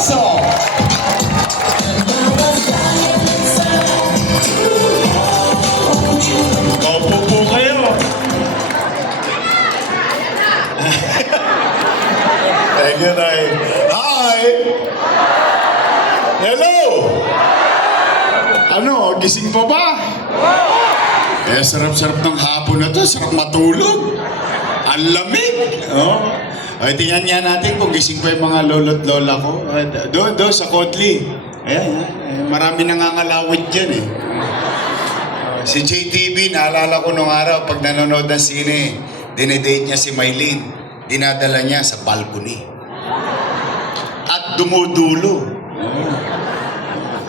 Aplauso! Opo po kayo. Thank you, Tay. Hi! Hello! Ano, gising pa ba? Eh, sarap-sarap ng hapon na to. Sarap matulog. Ang lamig. Oh. Ay, tingnan nga natin kung gising pa yung mga lolo't lola ko. Doon sa Kotli. Ayan, marami nangangalawit dyan eh. Si JTV, naalala ko nung araw, pag nanonood ng sine, dinedate niya si Maylene. Dinadala niya sa balcony. At dumudulo.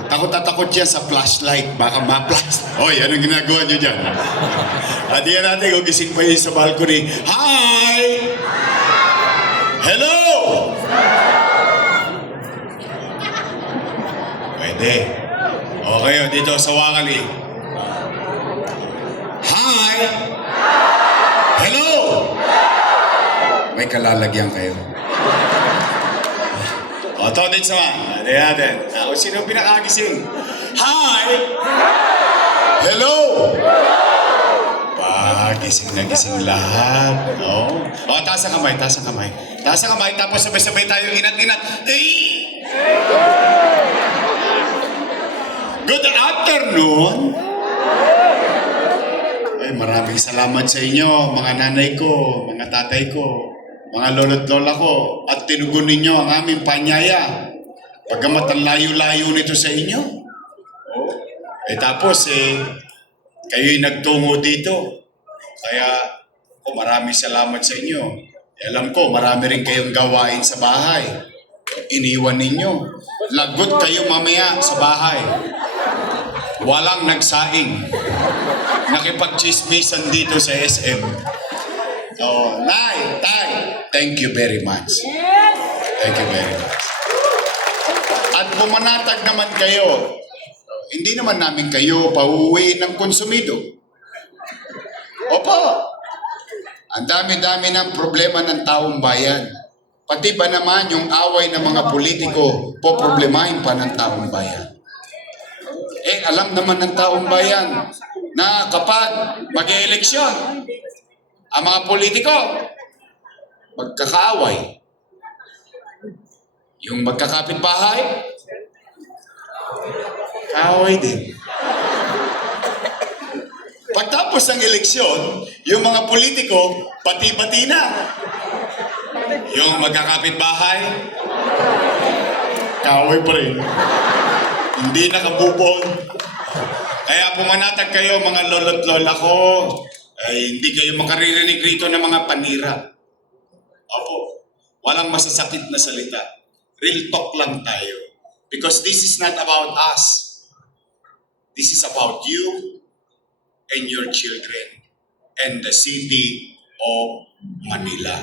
Takot na takot siya sa flashlight. Baka ma-flash. Oy, anong ginagawa niyo dyan? At yan natin, kung gising pa yun sa balcony. Hi! Hello! Pwede. Okay, dito sa Wakali. Hi! Hello! May kalalagyan kayo. O, ito din sa mga. Hindi natin. Ako sino pinakagising? Hi! Hello! Gising na gising lahat. O, taas ang kamay, taas ang kamay. Taas ang kamay, tapos sabay-sabay tayo inat-inat. Good afternoon! Ay, maraming salamat sa inyo, mga nanay ko, mga tatay ko, mga lolo't lola ko, at tinugon ninyo ang aming panyaya. Pagkamat ang layo-layo nito sa inyo. Tapos, kayo'y nagtungo dito. Kaya, maraming salamat sa inyo. Alam ko, marami rin kayong gawain sa bahay. Iniwan ninyo. Lagot kayo mamaya sa bahay. Walang nagsaing. Nakipag-chismisan dito sa SM. So, Nay, Tay, thank you very much. Thank you very much. At pumanatag naman kayo. Hindi naman namin kayo pauuwiin ng konsumido. Opo. Ang dami-dami ng problema ng taong bayan. Pati ba naman yung away ng mga politiko, poproblemahin pa ng taong bayan. Alam naman ng taong bayan na kapag mag-e-eleksyon, ang mga politiko, magkakaaway. Yung magkakapit-bahay, kaaway din. Pagtapos ng eleksyon, yung mga politiko, pati-pati na. Yung magkakapit-bahay, kaaway pa rin. Hindi nakabubon. Kaya pumanatag kayo, mga lolo't lola ko, ay hindi kayo makaririnig rito ng mga panira. Opo, walang masasakit na salita. Real talk lang tayo. Because this is not about us. This is about you and your children and the city of Manila.